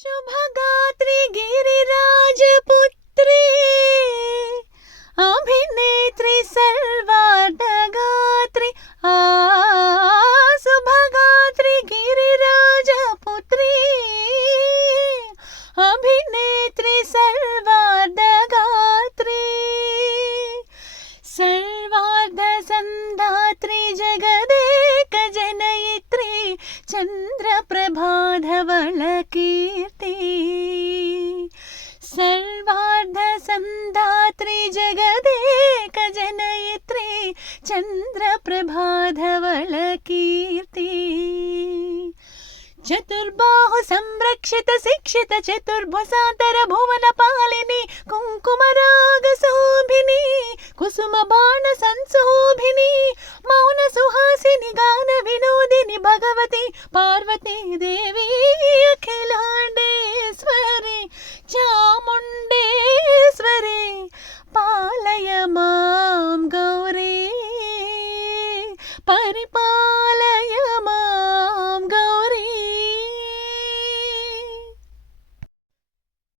शुभगात्री गिरिराजपुत्री अभिनेत्री सर्वार्धगात्री शुभगात्री गिरिराजपुत्री अभिनेत्री सर्वार्धगात्री सर्वार्धसन्धात्री जगदेक जनयित्री चन्द्रप्रभाधवल कीर्ति सर्वार्धसन्धात्री जगदेक जनयित्री चन्द्रप्रभाधवल कीर्ति चतुर्बाहु संरक्षित शिक्षित चतुर्भुजातर भुवन पालिनी कुंकुमराग शोभिनी कुसुम बाण संशोभिनी मौन सुहासिनी गान विनोदिनी भगवती पार्वती देवी